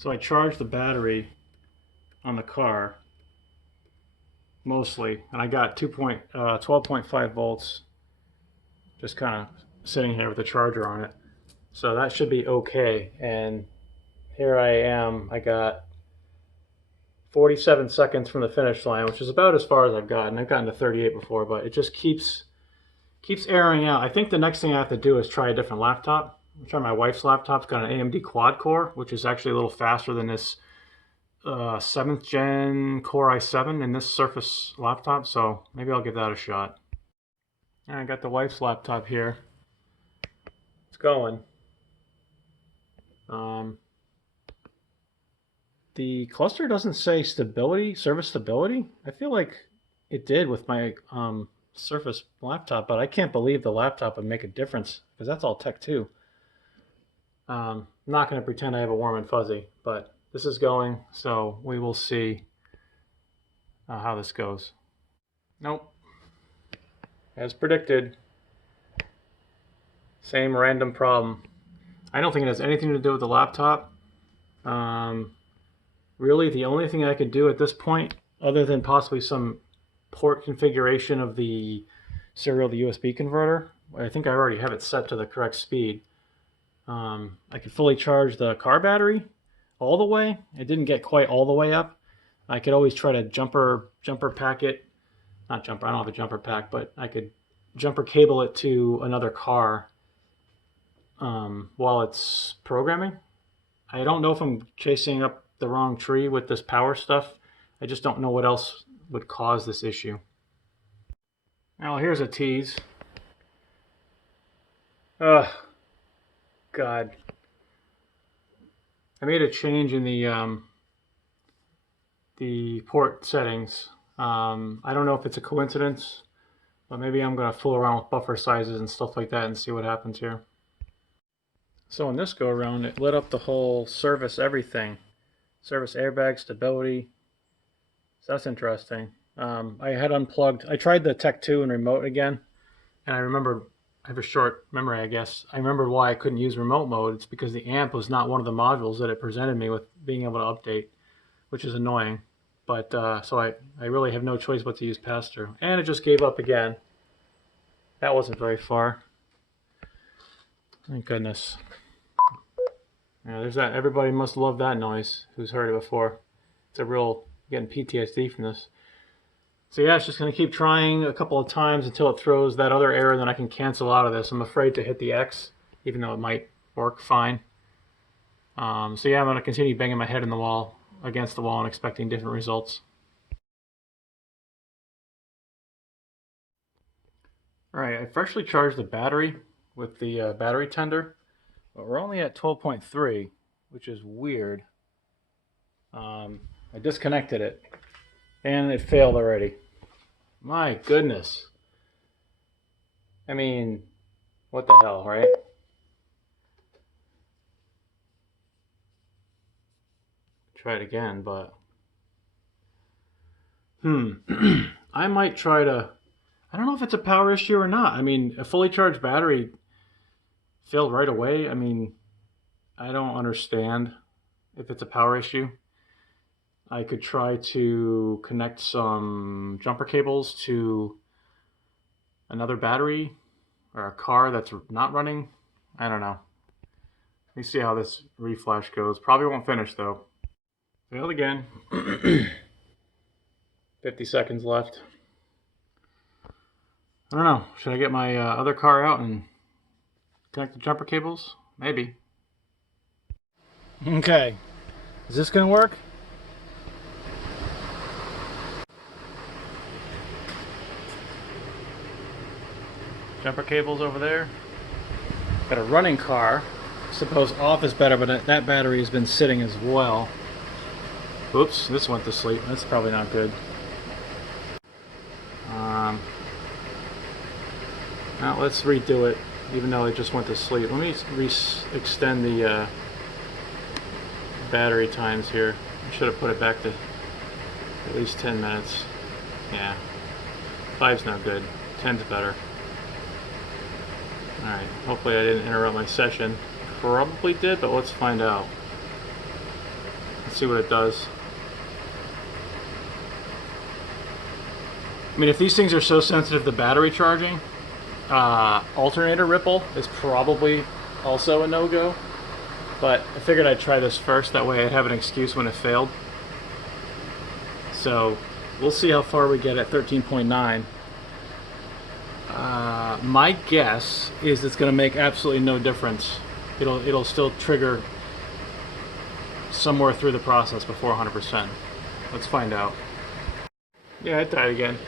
So I charged the battery on the car mostly, and I got 12.5 volts just kind of sitting here with the charger on it. So that should be okay. And here I am. I got 47 seconds from the finish line, which is about as far as I've gotten. I've gotten to 38 before, but it just keeps airing out. I think the next thing I have to do is try a different laptop. I'm trying my wife's laptop. It's got an AMD quad core, which is actually a little faster than this 7th gen Core i7 in this Surface laptop. So maybe I'll give that a shot. And I got the wife's laptop here. It's going. The cluster doesn't say stability, service stability. I feel like it did with my Surface laptop, but I can't believe the laptop would make a difference because that's all Tech 2. I'm not going to pretend I have a warm and fuzzy, but this is going, so we will see how this goes. Nope. As predicted, same random problem. I don't think it has anything to do with the laptop. Really, the only thing I could do at this point, other than possibly some port configuration of the serial to USB converter, I think I already have it set to the correct speed. I could fully charge the car battery all the way. It didn't get quite all the way up. I could always try to jumper pack it. Not jumper, I don't have a jumper pack, but I could jumper cable it to another car while it's programming. I don't know if I'm chasing up the wrong tree with this power stuff. I just don't know what else would cause this issue. Now here's a tease. Ugh, God. I made a change in the port settings. I don't know if it's a coincidence, but maybe I'm gonna fool around with buffer sizes and stuff like that and see what happens here. So in this go around, it lit up the whole service everything. Service airbag, stability. So that's interesting. I had unplugged. I tried the Tech 2 and remote again, and I remember, I have a short memory, I guess. I remember why I couldn't use remote mode. It's because the amp was not one of the modules that it presented me with being able to update, which is annoying. But so I really have no choice but to use pass-thru. And it just gave up again. That wasn't very far. Thank goodness. Yeah, there's that. Everybody must love that noise who's heard it before. It's a real, getting PTSD from this. So yeah, it's just going to keep trying a couple of times until it throws that other error, then I can cancel out of this. I'm afraid to hit the X, even though it might work fine. So yeah, I'm going to continue banging my head in the wall, against the wall, and expecting different results. Alright, I freshly charged the battery with the battery tender. But we're only at 12.3, which is weird. I disconnected it, and it failed already. My goodness. I mean, what the hell, right? Try it again, but... I might try to... I don't know if it's a power issue or not. I mean, a fully charged battery failed right away. I mean, I don't understand if it's a power issue. I could try to connect some jumper cables to another battery or a car that's not running. I don't know. Let me see how this reflash goes. Probably won't finish though. Failed again. 50 seconds left. I don't know. Should I get my other car out and connect the jumper cables? Maybe. Okay. Is this going to work? Jumper cables over there. Got a running car. I suppose off is better, but that battery has been sitting as well. Oops, this went to sleep. That's probably not good. Now let's redo it, even though it just went to sleep. Let me extend the battery times here. I should have put it back to at least 10 minutes. Yeah, 5's not good. 10's better. Alright, hopefully I didn't interrupt my session. Probably did, but let's find out. Let's see what it does. I mean, if these things are so sensitive to battery charging, alternator ripple is probably also a no-go. But I figured I'd try this first, that way I'd have an excuse when it failed. So we'll see how far we get at 13.9. My guess is it's going to make absolutely no difference. It'll still trigger somewhere through the process before 100%. Let's find out. Yeah, it died again.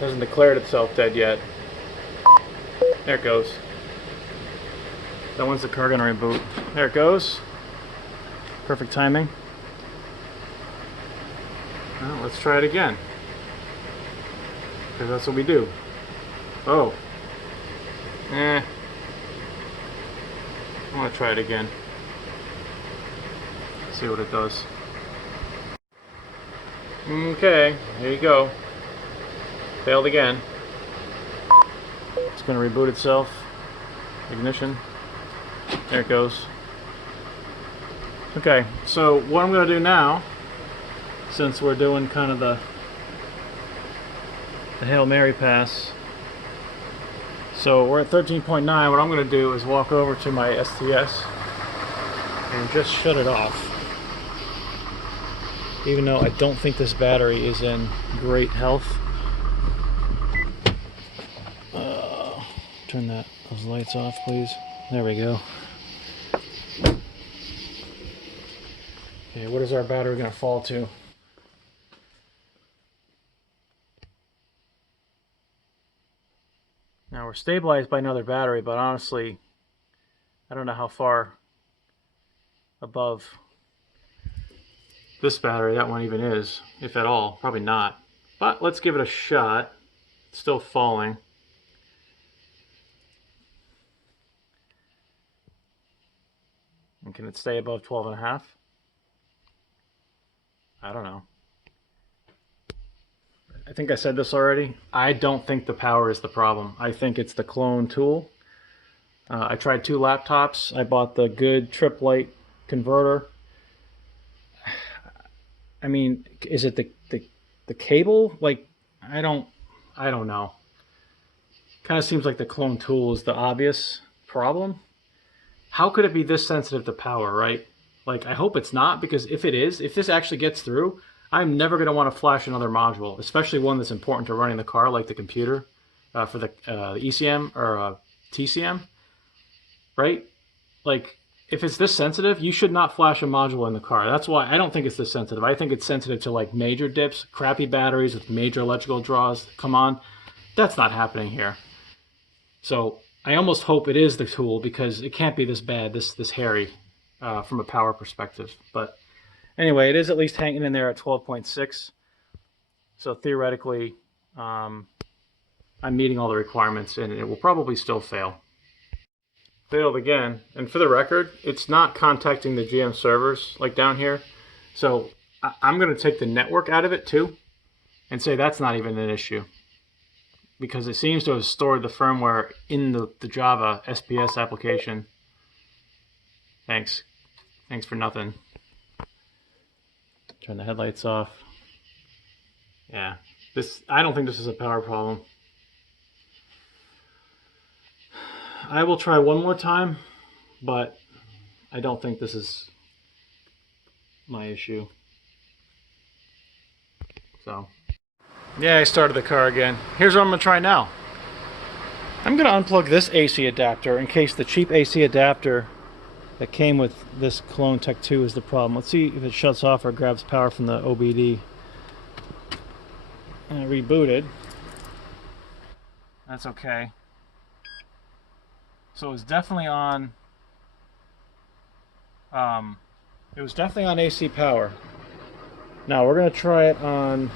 Hasn't declared itself dead yet. There it goes. That one's the car gonna reboot. There it goes. Perfect timing. Well, let's try it again. Because that's what we do. Oh. I want to try it again. See what it does. Okay, here you go. Failed again. It's going to reboot itself. Ignition. There it goes. Okay, so what I'm going to do now, since we're doing kind of the Hail Mary pass. So we're at 13.9. What I'm going to do is walk over to my STS and just shut it off. Even though I don't think this battery is in great health. Turn those lights off, please. There we go. Okay, what is our battery going to fall to? Now we're stabilized by another battery, but honestly, I don't know how far above this battery that one even is, if at all. Probably not. But let's give it a shot. It's still falling. And can it stay above 12.5? I don't know. I think I said this already. I don't think the power is the problem. I think it's the clone tool. I tried 2 laptops. I bought the good trip light converter. I mean, is it the cable? Like, I don't know. Kind of seems like the clone tool is the obvious problem. How could it be this sensitive to power, right? Like, I hope it's not, because if it is, if this actually gets through, I'm never going to want to flash another module, especially one that's important to running the car, like the computer for the ECM or TCM, right? Like, if it's this sensitive, you should not flash a module in the car. That's why I don't think it's this sensitive. I think it's sensitive to like major dips, crappy batteries with major electrical draws. Come on, that's not happening here. So I almost hope it is the tool, because it can't be this bad, this hairy from a power perspective. But anyway, it is at least hanging in there at 12.6. So theoretically, I'm meeting all the requirements, and it will probably still fail. Failed again. And for the record, it's not contacting the GM servers like down here. So I'm going to take the network out of it too and say that's not even an issue, because it seems to have stored the firmware in the Java SPS application. Thanks for nothing. Turn the headlights off. Yeah, I don't think this is a power problem. I will try one more time, but I don't think this is my issue. So, yeah, I started the car again. Here's what I'm going to try now. I'm going to unplug this AC adapter in case the cheap AC adapter that came with this Clone Tech 2 is the problem. Let's see if it shuts off or grabs power from the OBD. And I rebooted. That's okay. So it was definitely on. It was definitely on AC power. Now we're going to try it on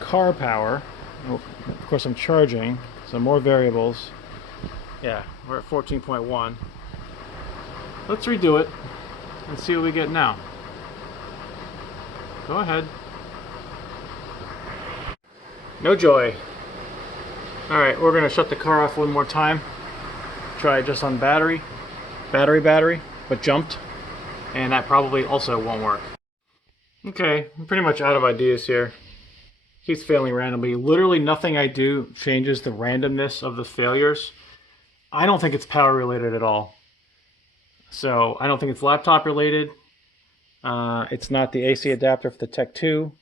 car power. Of course, I'm charging, so more variables. Yeah, we're at 14.1. Let's redo it and see what we get now. Go ahead. No joy. Alright, we're going to shut the car off one more time. Try it just on battery, but jumped. and that probably also won't work. Okay, I'm pretty much out of ideas here. Keeps failing randomly. Literally nothing I do changes the randomness of the failures. I don't think it's power related at all. So I don't think it's laptop related. It's not the AC adapter for the Tech 2.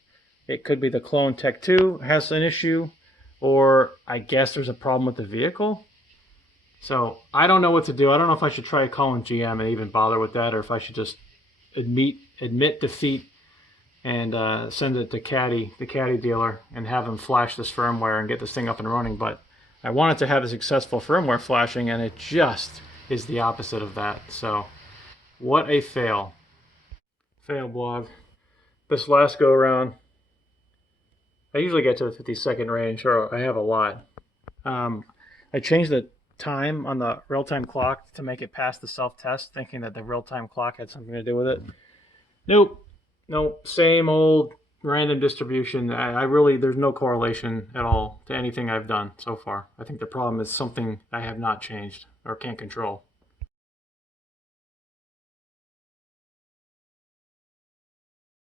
It could be the clone Tech 2 has an issue, or I guess there's a problem with the vehicle. So I don't know what to do. I don't know if I should try calling GM and even bother with that, or if I should just admit defeat and send it to the Caddy dealer, and have them flash this firmware and get this thing up and running. But I wanted to have a successful firmware flashing, and it just is the opposite of that. So what a fail. Fail blog. This last go around, I usually get to the 50-second range, or I have a lot. I changed the time on the real-time clock to make it pass the self-test, thinking that the real-time clock had something to do with it. Nope, same old random distribution. There's no correlation at all to anything I've done so far. I think the problem is something I have not changed or can't control.